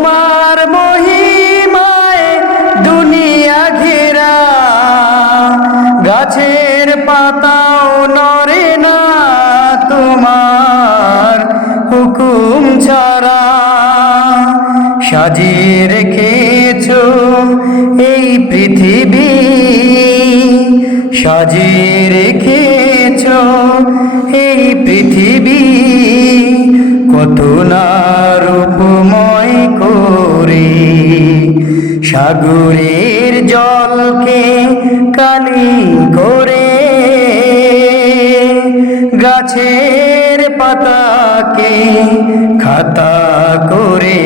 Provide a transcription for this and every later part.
তোমার মহিমায় দুনিয়া ঘেরা। গাছের পাতাও নড়ে না তোমার হুকুম ছাড়া। সাজিয়ে রেখেছ এই পৃথিবী। সাজিয়ে রেখেছ এই পৃথিবী। কত না সাগরের জলকে কালি করে গাছের পাতাকে খাতা করে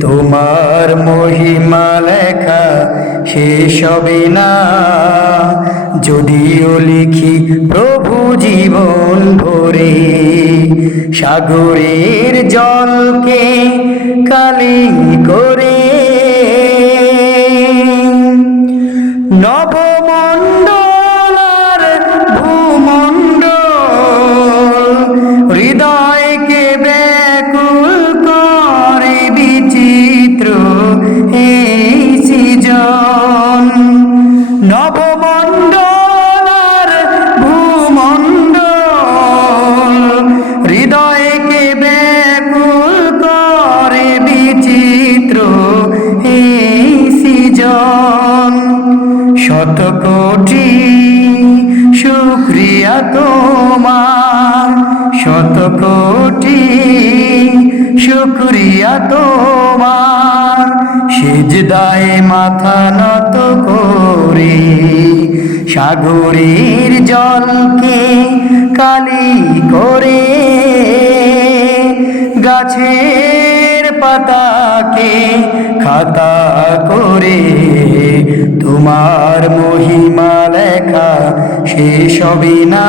তোমার মহিমা লেখা শেষ হবে না। যদিও লিখি প্রভু জীবন ভরে সাগরের জলকে কালি করে কোটি শুক্রিয়া তোমার। সিজদায় মাথা নত করে, সাগরের জলকে কালি করে, গাছের পাতাকে খাতা করে, তোমার মহিমা লেখা শেষ হবে না।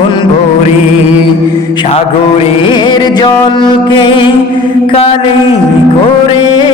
ভরে সাগরের জলকে কালি করে